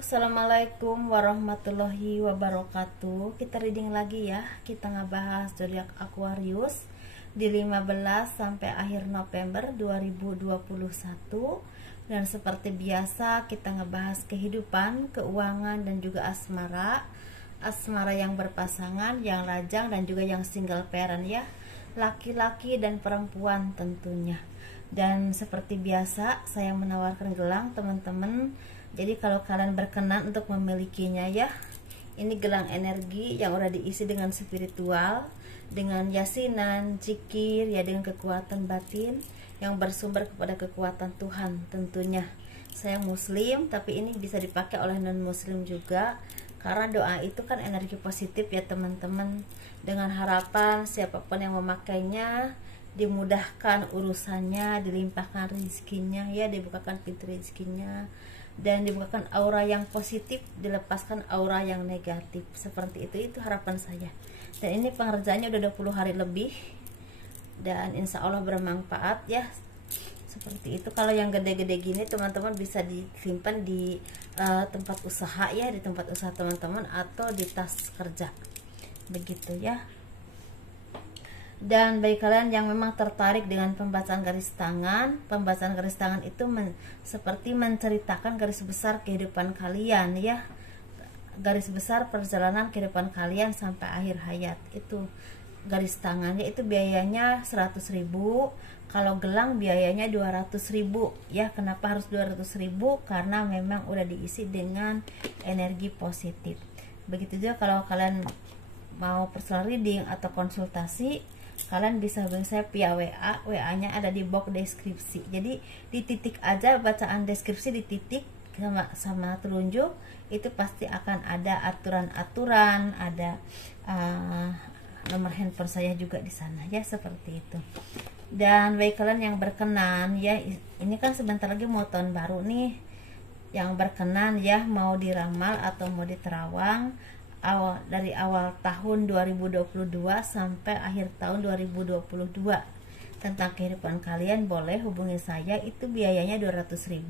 Assalamualaikum warahmatullahi wabarakatuh. Kita reading lagi ya. Kita ngebahas zodiak Aquarius di 15 sampai akhir November 2021. Dan seperti biasa kita ngebahas kehidupan, keuangan dan juga asmara. Asmara yang berpasangan, yang lajang dan juga yang single parent ya. Laki-laki dan perempuan tentunya. Dan seperti biasa saya menawarkan gelang teman-teman. Jadi kalau kalian berkenan untuk memilikinya ya, ini gelang energi yang udah diisi dengan spiritual, dengan yasinan, zikir ya, dengan kekuatan batin yang bersumber kepada kekuatan Tuhan tentunya. Saya muslim tapi ini bisa dipakai oleh non muslim juga, karena doa itu kan energi positif ya teman-teman. Dengan harapan siapapun yang memakainya dimudahkan urusannya, dilimpahkan rezekinya ya, dibukakan pintu rezekinya dan dibukakan aura yang positif, dilepaskan aura yang negatif. Seperti itu harapan saya. Dan ini pengerjaannya udah 20 hari lebih dan insya Allah bermanfaat ya. Seperti itu. Kalau yang gede-gede gini teman-teman bisa disimpan di tempat usaha ya, di tempat usaha teman-teman atau di tas kerja begitu ya. Dan bagi kalian yang memang tertarik dengan pembahasan garis tangan itu seperti menceritakan garis besar kehidupan kalian ya, garis besar perjalanan kehidupan kalian sampai akhir hayat. Itu garis tangan yaitu biayanya 100.000, kalau gelang biayanya 200.000 ya. Kenapa harus 200.000? Karena memang udah diisi dengan energi positif. Begitu juga kalau kalian mau personal reading atau konsultasi, kalian bisa hubungi saya via WA. WA-nya ada di box deskripsi. Jadi dititik aja bacaan deskripsi, dititik sama telunjuk, itu pasti akan ada aturan-aturan, ada nomor handphone saya juga di sana ya, seperti itu. Dan bagi kalian yang berkenan ya, ini kan sebentar lagi mau tahun baru nih, yang berkenan ya mau diramal atau mau diterawang dari awal tahun 2022 sampai akhir tahun 2022 tentang kehidupan kalian, boleh hubungi saya. Itu biayanya 200.000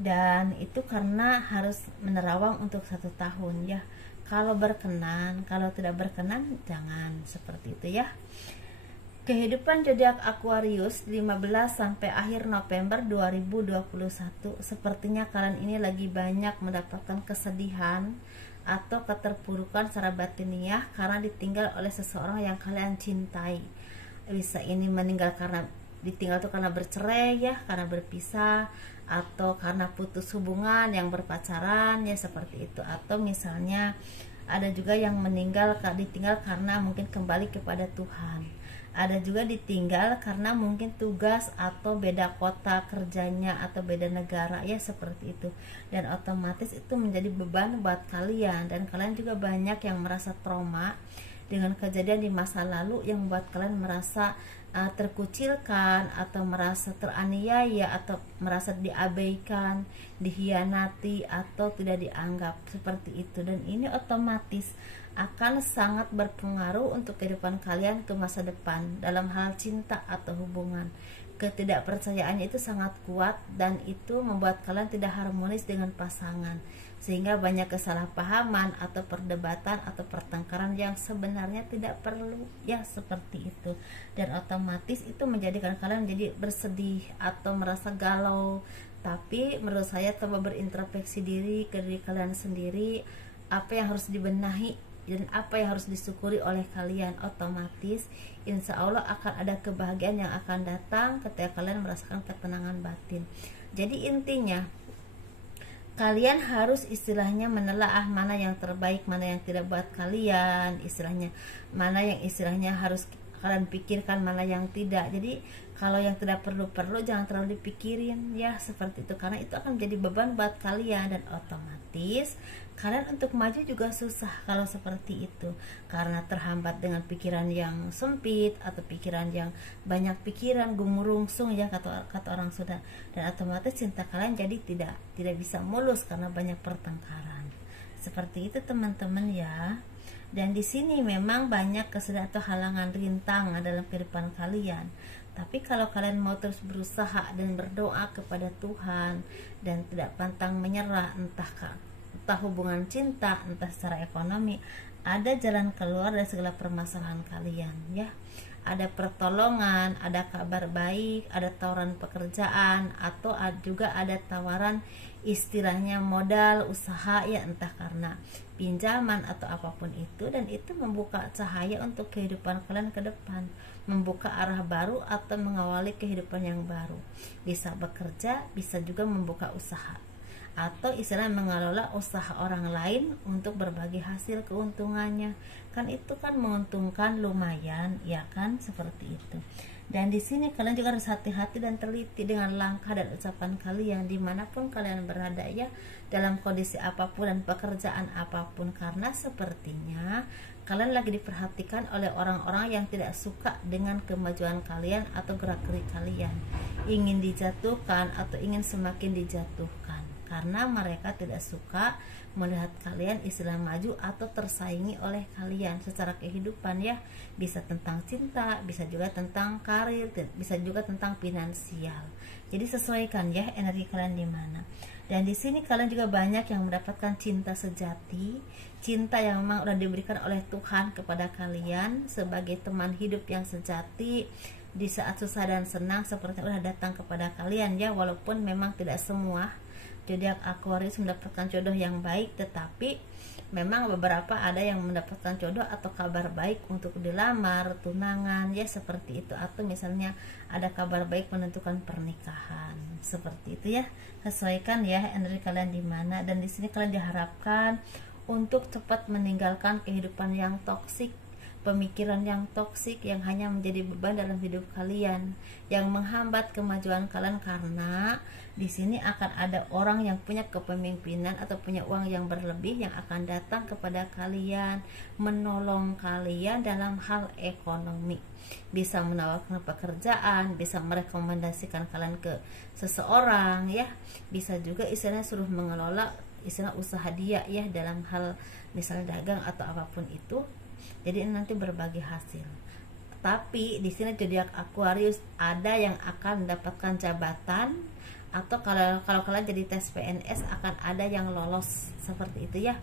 dan itu karena harus menerawang untuk 1 tahun ya. Kalau berkenan, kalau tidak berkenan jangan, seperti itu ya. Kehidupan zodiak Aquarius 15 sampai akhir November 2021. Sepertinya kalian ini lagi banyak mendapatkan kesedihan atau keterpurukan secara batiniah karena ditinggal oleh seseorang yang kalian cintai. Bisa ini meninggal karena ditinggal tuh karena bercerai ya, karena berpisah, atau karena putus hubungan yang berpacaran ya, seperti itu. Atau misalnya ada juga yang meninggal ditinggal karena mungkin kembali kepada Tuhan. Ada juga ditinggal karena mungkin tugas atau beda kota kerjanya atau beda negara ya, seperti itu. Dan otomatis itu menjadi beban buat kalian, dan kalian juga banyak yang merasa trauma dengan kejadian di masa lalu yang membuat kalian merasa terkucilkan atau merasa teraniaya atau merasa diabaikan, dihianati atau tidak dianggap, seperti itu. Dan ini otomatis akan sangat berpengaruh untuk kehidupan kalian ke masa depan dalam hal cinta atau hubungan. Ketidakpercayaannya itu sangat kuat dan itu membuat kalian tidak harmonis dengan pasangan, sehingga banyak kesalahpahaman atau perdebatan atau pertengkaran yang sebenarnya tidak perlu ya, seperti itu. Dan otomatis itu menjadikan kalian jadi bersedih atau merasa galau. Tapi menurut saya coba berintrospeksi diri ke diri kalian sendiri, apa yang harus dibenahi dan apa yang harus disyukuri oleh kalian. Otomatis insya Allah akan ada kebahagiaan yang akan datang ketika kalian merasakan ketenangan batin. Jadi intinya kalian harus istilahnya menelaah mana yang terbaik, mana yang tidak buat kalian, istilahnya mana yang istilahnya harus kalian pikirkan, mana yang tidak. Jadi kalau yang tidak perlu jangan terlalu dipikirin ya, seperti itu, karena itu akan menjadi beban buat kalian. Dan otomatis kalian untuk maju juga susah kalau seperti itu, karena terhambat dengan pikiran yang sempit atau pikiran yang banyak pikiran, gumurungsung ya, kata orang Sunda. Dan otomatis cinta kalian jadi tidak bisa mulus karena banyak pertengkaran. Seperti itu teman-teman ya. Dan di sini memang banyak kesedihan atau halangan rintangan dalam kehidupan kalian. Tapi kalau kalian mau terus berusaha dan berdoa kepada Tuhan dan tidak pantang menyerah, entah entah hubungan cinta, entah secara ekonomi, ada jalan keluar dari segala permasalahan kalian ya. Ada pertolongan, ada kabar baik, ada tawaran pekerjaan, atau juga ada tawaran istilahnya modal usaha ya, entah karena pinjaman atau apapun itu, dan itu membuka cahaya untuk kehidupan kalian ke depan, membuka arah baru atau mengawali kehidupan yang baru. Bisa bekerja, bisa juga membuka usaha, atau istilah mengelola usaha orang lain untuk berbagi hasil keuntungannya. Kan itu kan menguntungkan lumayan ya kan, seperti itu. Dan di sini kalian juga harus hati-hati dan teliti dengan langkah dan ucapan kalian dimanapun kalian berada ya, dalam kondisi apapun dan pekerjaan apapun, karena sepertinya kalian lagi diperhatikan oleh orang-orang yang tidak suka dengan kemajuan kalian atau gerak-gerik kalian, ingin dijatuhkan atau ingin semakin dijatuhkan, karena mereka tidak suka melihat kalian istilah maju atau tersaingi oleh kalian secara kehidupan ya. Bisa tentang cinta, bisa juga tentang karir, bisa juga tentang finansial. Jadi sesuaikan ya energi kalian di mana. Dan di sini kalian juga banyak yang mendapatkan cinta sejati, cinta yang memang sudah diberikan oleh Tuhan kepada kalian sebagai teman hidup yang sejati di saat susah dan senang, sepertinya sudah datang kepada kalian ya. Walaupun memang tidak semua zodiak Aquarius mendapatkan jodoh yang baik, tetapi memang beberapa ada yang mendapatkan jodoh atau kabar baik untuk dilamar, tunangan ya, seperti itu, atau misalnya ada kabar baik menentukan pernikahan, seperti itu ya. Sesuaikan ya energi kalian di mana. Dan di sini kalian diharapkan untuk cepat meninggalkan kehidupan yang toksik, pemikiran yang toksik yang hanya menjadi beban dalam hidup kalian, yang menghambat kemajuan kalian, karena di sini akan ada orang yang punya kepemimpinan atau punya uang yang berlebih yang akan datang kepada kalian, menolong kalian dalam hal ekonomi. Bisa menawarkan pekerjaan, bisa merekomendasikan kalian ke seseorang ya, bisa juga istilahnya suruh mengelola istilah usaha dia ya, dalam hal misalnya dagang atau apapun itu. Jadi nanti berbagi hasil. Tapi di sini zodiak Aquarius ada yang akan mendapatkan jabatan, atau kalau kalian jadi tes PNS akan ada yang lolos, seperti itu ya.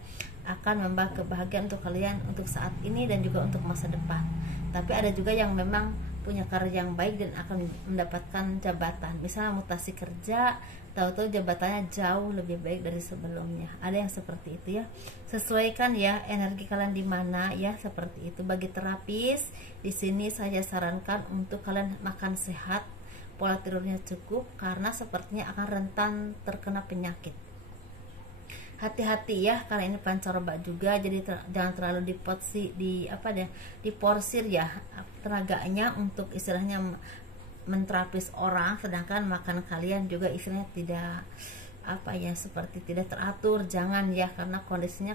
Akan membawa kebahagiaan untuk kalian untuk saat ini dan juga untuk masa depan. Tapi ada juga yang memang punya karir yang baik dan akan mendapatkan jabatan, misalnya mutasi kerja, tahu-tahu jabatannya jauh lebih baik dari sebelumnya. Ada yang seperti itu ya. Sesuaikan ya energi kalian di mana ya, seperti itu. Bagi terapis, di sini saya sarankan untuk kalian makan sehat, pola tidurnya cukup, karena sepertinya akan rentan terkena penyakit. Hati-hati ya, karena ini pancaroba juga, jadi jangan terlalu diporsir ya tenaganya untuk istilahnya menterapis orang, sedangkan makan kalian juga istilahnya tidak seperti tidak teratur. Jangan ya, karena kondisinya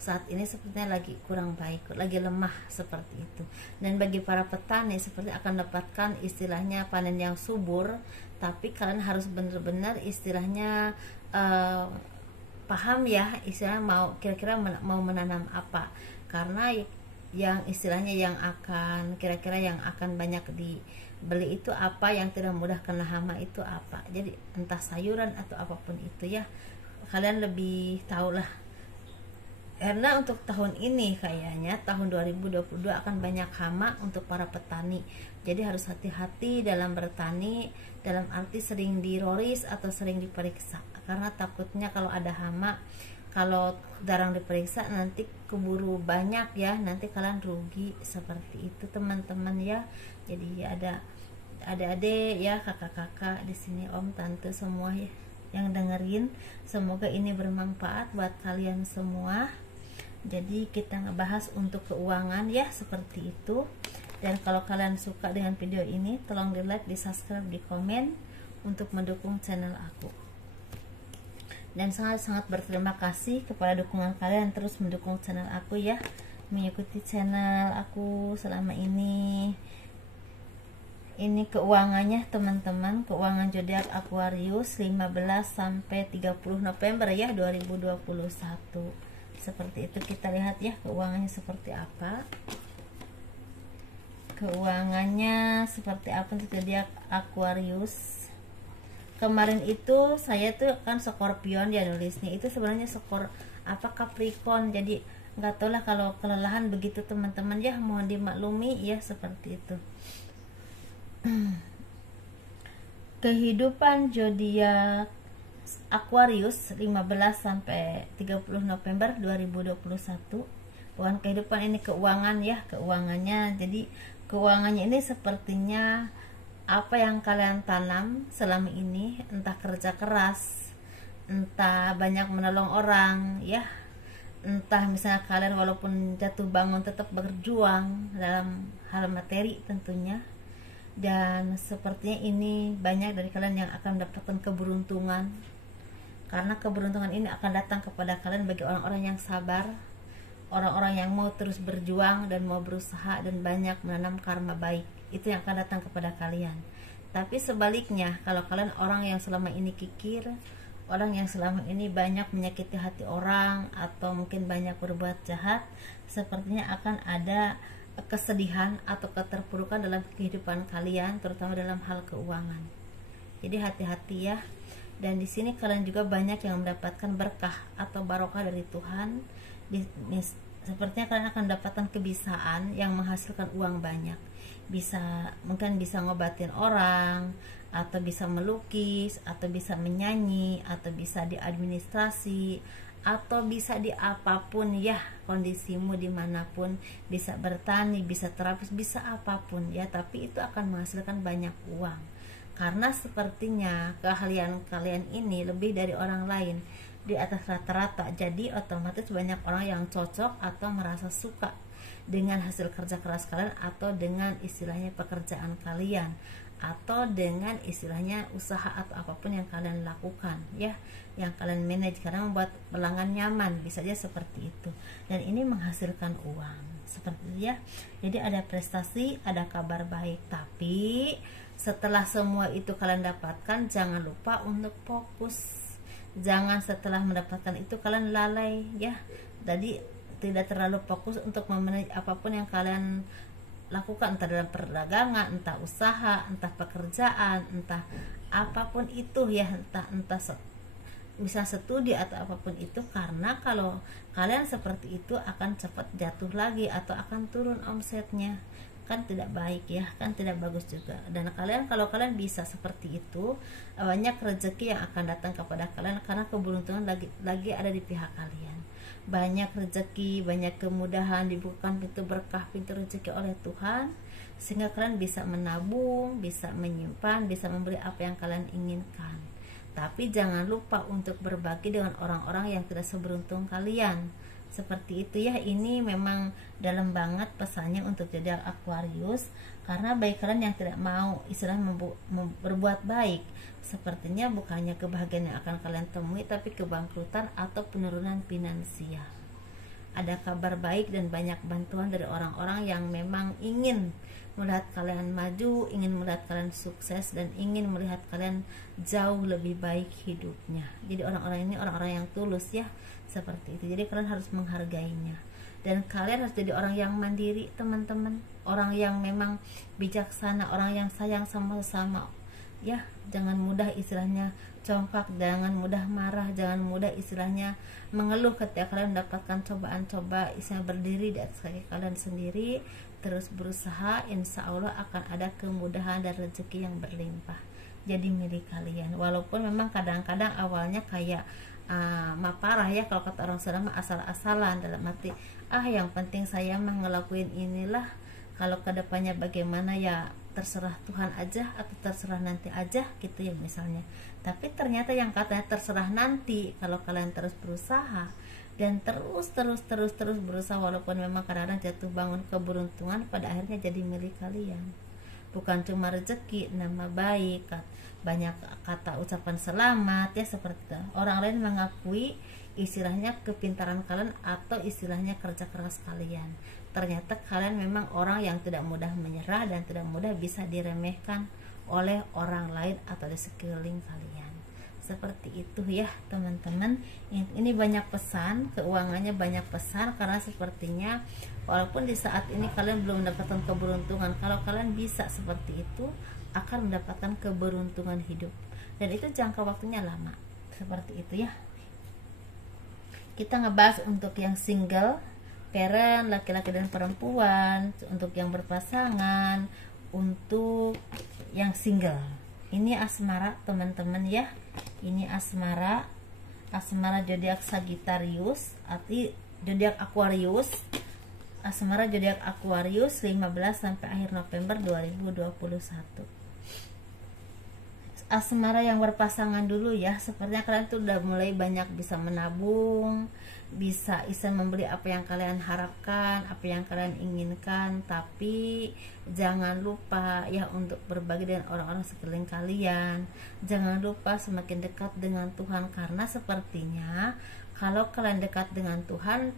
saat ini sepertinya lagi kurang baik, lagi lemah, seperti itu. Dan bagi para petani seperti akan dapatkan istilahnya panen yang subur, tapi kalian harus benar-benar istilahnya paham ya, istilahnya kira-kira mau menanam apa, karena yang istilahnya yang akan kira-kira yang akan banyak dibeli itu apa, yang tidak mudah kena hama itu apa. Jadi entah sayuran atau apapun itu ya, kalian lebih tahu lah. Karena untuk tahun ini kayaknya tahun 2022 akan banyak hama untuk para petani. Jadi harus hati-hati dalam bertani, dalam arti sering diroris atau sering diperiksa, karena takutnya kalau ada hama, kalau jarang diperiksa nanti keburu banyak ya, nanti kalian rugi, seperti itu teman-teman ya. Jadi ada adik-adik ya, kakak-kakak di sini, om, tante semua ya yang dengerin, semoga ini bermanfaat buat kalian semua. Jadi kita ngebahas untuk keuangan ya, seperti itu. Dan kalau kalian suka dengan video ini, tolong di like, di subscribe, di komen untuk mendukung channel aku. Dan sangat-sangat berterima kasih kepada dukungan kalian terus mendukung channel aku ya, mengikuti channel aku selama ini. Ini keuangannya teman-teman, keuangan zodiak Aquarius 15 sampai 30 November ya 2021. Seperti itu, kita lihat ya keuangannya seperti apa. Keuangannya seperti apa untuk zodiak Aquarius. kemarin itu saya tuh kan Scorpion ya nulisnya, itu sebenarnya Capricorn, jadi nggak tahu lah kalau kelelahan begitu teman-teman ya, mohon dimaklumi ya, seperti itu. Kehidupan zodiak Aquarius 15 sampai 30 November 2021. Bukan kehidupan, ini keuangan ya, keuangannya. Jadi keuangannya ini sepertinya apa yang kalian tanam selama ini, entah kerja keras, entah banyak menolong orang ya, entah misalnya kalian walaupun jatuh bangun tetap berjuang dalam hal materi tentunya. Dan sepertinya ini banyak dari kalian yang akan mendapatkan keberuntungan, karena keberuntungan ini akan datang kepada kalian bagi orang-orang yang sabar, orang-orang yang mau terus berjuang dan mau berusaha dan banyak menanam karma baik. Itu yang akan datang kepada kalian. Tapi sebaliknya, kalau kalian orang yang selama ini kikir, orang yang selama ini banyak menyakiti hati orang, atau mungkin banyak berbuat jahat, sepertinya akan ada kesedihan atau keterpurukan dalam kehidupan kalian, terutama dalam hal keuangan. Jadi hati-hati ya. Dan di sini kalian juga banyak yang mendapatkan berkah atau barokah dari Tuhan. Sepertinya kalian akan mendapatkan kebiasaan yang menghasilkan uang banyak. Mungkin bisa ngobatin orang, atau bisa melukis, atau bisa menyanyi, atau bisa di administrasi, atau bisa di apapun ya, kondisimu dimanapun, bisa bertani, bisa terapis, bisa apapun ya, tapi itu akan menghasilkan banyak uang, karena sepertinya keahlian kalian ini lebih dari orang lain, di atas rata-rata. Jadi otomatis banyak orang yang cocok atau merasa suka dengan hasil kerja keras kalian, atau dengan istilahnya pekerjaan kalian, atau dengan istilahnya usaha atau apapun yang kalian lakukan ya, yang kalian manage, karena membuat pelanggan nyaman, bisa aja seperti itu. Dan ini menghasilkan uang seperti itu ya. Jadi ada prestasi, ada kabar baik. Tapi setelah semua itu kalian dapatkan, jangan lupa untuk fokus. Jangan setelah mendapatkan itu kalian lalai ya. Jadi tidak terlalu fokus untuk memanage apapun yang kalian lakukan, entah dalam perdagangan, entah usaha, entah pekerjaan, entah apapun itu ya, entah bisa studi atau apapun itu, karena kalau kalian seperti itu akan cepat jatuh lagi atau akan turun omsetnya, kan tidak baik ya, kan tidak bagus juga. Dan kalau kalian bisa seperti itu, banyak rezeki yang akan datang kepada kalian, karena keberuntungan lagi ada di pihak kalian. Banyak rezeki, banyak kemudahan, dibukakan pintu berkah, pintu rezeki oleh Tuhan, sehingga kalian bisa menabung, bisa menyimpan, bisa membeli apa yang kalian inginkan. Tapi jangan lupa untuk berbagi dengan orang-orang yang tidak seberuntung kalian. Seperti itu ya. Ini memang dalam banget pesannya untuk zodiak Aquarius, karena bagi kalian yang tidak mau berbuat baik, sepertinya bukannya kebahagiaan yang akan kalian temui, tapi kebangkrutan atau penurunan finansial. Ada kabar baik dan banyak bantuan dari orang-orang yang memang ingin melihat kalian maju, ingin melihat kalian sukses, dan ingin melihat kalian jauh lebih baik hidupnya. Jadi orang-orang ini orang-orang yang tulus ya, seperti itu. Jadi kalian harus menghargainya, dan kalian harus jadi orang yang mandiri teman-teman, orang yang memang bijaksana, orang yang sayang sama sesama ya. Jangan mudah istilahnya congkak, jangan mudah marah, jangan mudah istilahnya mengeluh ketika kalian mendapatkan cobaan-coba. Istilahnya berdiri di atas kaki kalian sendiri, terus berusaha, insya Allah akan ada kemudahan dan rezeki yang berlimpah jadi milik kalian. Walaupun memang kadang-kadang awalnya kayak parah ya, kalau kata orang Sunda mah asal-asalan, dalam arti yang penting saya mah ngelakuin inilah, kalau kedepannya bagaimana ya terserah Tuhan aja, atau terserah nanti aja gitu ya misalnya. Tapi ternyata yang katanya terserah nanti, kalau kalian terus berusaha dan terus berusaha, walaupun memang kadang-kadang jatuh bangun, keberuntungan pada akhirnya jadi milik kalian. Bukan cuma rezeki, nama baik, banyak kata ucapan selamat ya, seperti itu. Orang lain mengakui istilahnya kepintaran kalian atau istilahnya kerja keras kalian. Ternyata kalian memang orang yang tidak mudah menyerah dan tidak mudah bisa diremehkan oleh orang lain atau di sekeliling kalian. Seperti itu ya teman-teman. Ini banyak pesan, keuangannya banyak pesan, karena sepertinya walaupun di saat ini kalian belum mendapatkan keberuntungan, kalau kalian bisa seperti itu akan mendapatkan keberuntungan hidup. dan itu jangka waktunya lama. Seperti itu ya. Kita ngebahas untuk yang single parent, laki-laki dan perempuan, untuk yang berpasangan, untuk yang single. Ini asmara teman-teman ya. Ini asmara zodiak Sagittarius, arti zodiak Aquarius. Asmara zodiak Aquarius 15 sampai akhir November 2021. Asmara yang berpasangan dulu ya, sepertinya kalian tuh udah mulai banyak bisa menabung, bisa membeli apa yang kalian harapkan, apa yang kalian inginkan, tapi jangan lupa ya untuk berbagi dengan orang-orang sekeliling kalian. Jangan lupa semakin dekat dengan Tuhan, karena sepertinya kalau kalian dekat dengan Tuhan,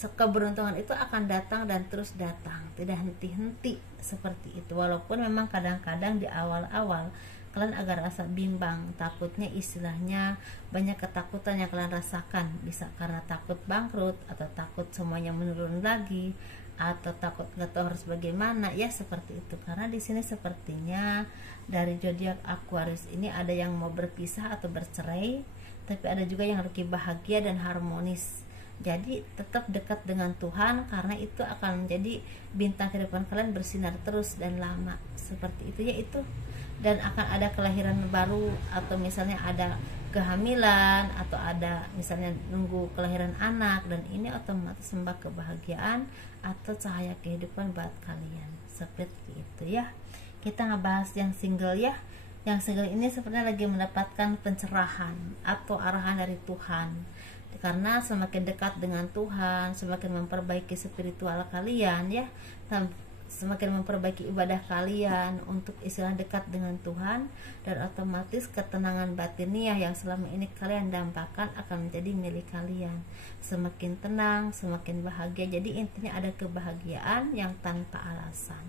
keberuntungan itu akan datang dan terus datang, tidak henti-henti seperti itu. Walaupun memang kadang-kadang di awal-awal kalian agak rasa bimbang, takutnya istilahnya banyak ketakutan yang kalian rasakan, bisa karena takut bangkrut atau takut semuanya menurun lagi, atau takut nggak tahu harus bagaimana ya, seperti itu. Karena di sini sepertinya dari zodiak Aquarius ini ada yang mau berpisah atau bercerai, tapi ada juga yang lagi bahagia dan harmonis. Jadi tetap dekat dengan Tuhan, karena itu akan menjadi bintang kehidupan kalian bersinar terus dan lama, seperti itu ya itu. Dan akan ada kelahiran baru, atau misalnya ada kehamilan, atau ada misalnya nunggu kelahiran anak, dan ini otomatis membah kebahagiaan atau cahaya kehidupan buat kalian, seperti itu ya. Kita ngebahas yang single ya. Yang single ini sebenarnya lagi mendapatkan pencerahan atau arahan dari Tuhan, karena semakin dekat dengan Tuhan, semakin memperbaiki spiritual kalian ya, semakin memperbaiki ibadah kalian untuk istilah dekat dengan Tuhan, dan otomatis ketenangan batiniah yang selama ini kalian dampakkan akan menjadi milik kalian. Semakin tenang, semakin bahagia. Jadi intinya ada kebahagiaan yang tanpa alasan,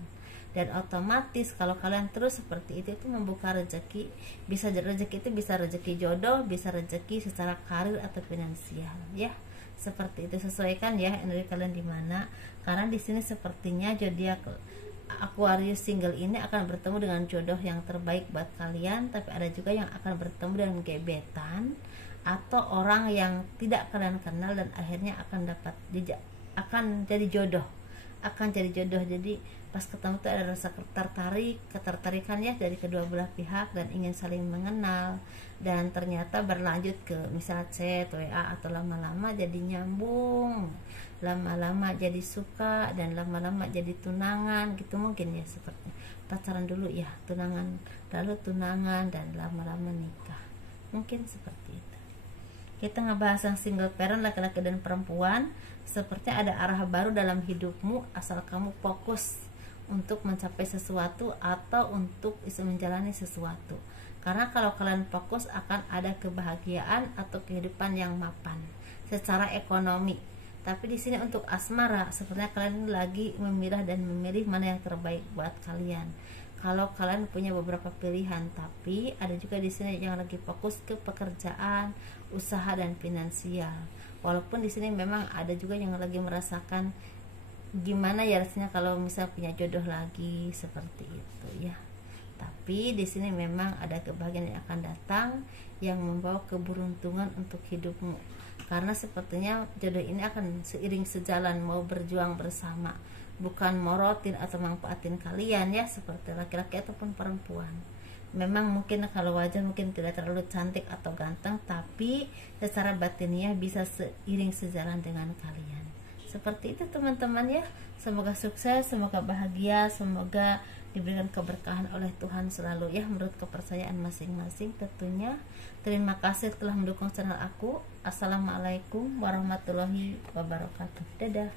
dan otomatis kalau kalian terus seperti itu membuka rezeki. Bisa rezeki itu bisa rezeki jodoh, bisa rezeki secara karir atau finansial ya, seperti itu. Sesuaikan ya energi kalian di mana, karena di sini sepertinya zodiak Aquarius single ini akan bertemu dengan jodoh yang terbaik buat kalian, tapi ada juga yang akan bertemu dengan gebetan atau orang yang tidak kalian kenal, dan akhirnya akan akan jadi jodoh. Jadi pas ketemu tuh ada rasa ketertarikan ya dari kedua belah pihak, dan ingin saling mengenal, dan ternyata berlanjut ke misal chat, WA, atau lama-lama jadi nyambung, lama-lama jadi suka, dan lama-lama jadi tunangan gitu mungkin ya. Seperti pacaran dulu ya, tunangan, lalu tunangan, dan lama-lama nikah, mungkin seperti itu. Kita ngebahas yang single parent, laki-laki dan perempuan. Sepertinya ada arah baru dalam hidupmu, asal kamu fokus untuk mencapai sesuatu atau untuk bisa menjalani sesuatu. Karena kalau kalian fokus akan ada kebahagiaan atau kehidupan yang mapan secara ekonomi. Tapi di sini untuk asmara, sepertinya kalian lagi memilah dan memilih mana yang terbaik buat kalian. Kalau kalian punya beberapa pilihan, tapi ada juga di sini yang lagi fokus ke pekerjaan, usaha, dan finansial. Walaupun di sini memang ada juga yang lagi merasakan gimana ya rasanya kalau misal punya jodoh lagi, seperti itu ya. Tapi di sini memang ada kebahagiaan yang akan datang yang membawa keberuntungan untuk hidupmu, karena sepertinya jodoh ini akan seiring sejalan, mau berjuang bersama, bukan morotin atau manfaatin kalian ya, seperti laki-laki ataupun perempuan. Memang mungkin kalau wajah mungkin tidak terlalu cantik atau ganteng, tapi secara batiniah bisa seiring sejalan dengan kalian. Seperti itu teman-teman ya. Semoga sukses, semoga bahagia, semoga diberikan keberkahan oleh Tuhan selalu ya, menurut kepercayaan masing-masing tentunya. Terima kasih telah mendukung channel aku. Assalamualaikum warahmatullahi wabarakatuh. Dadah.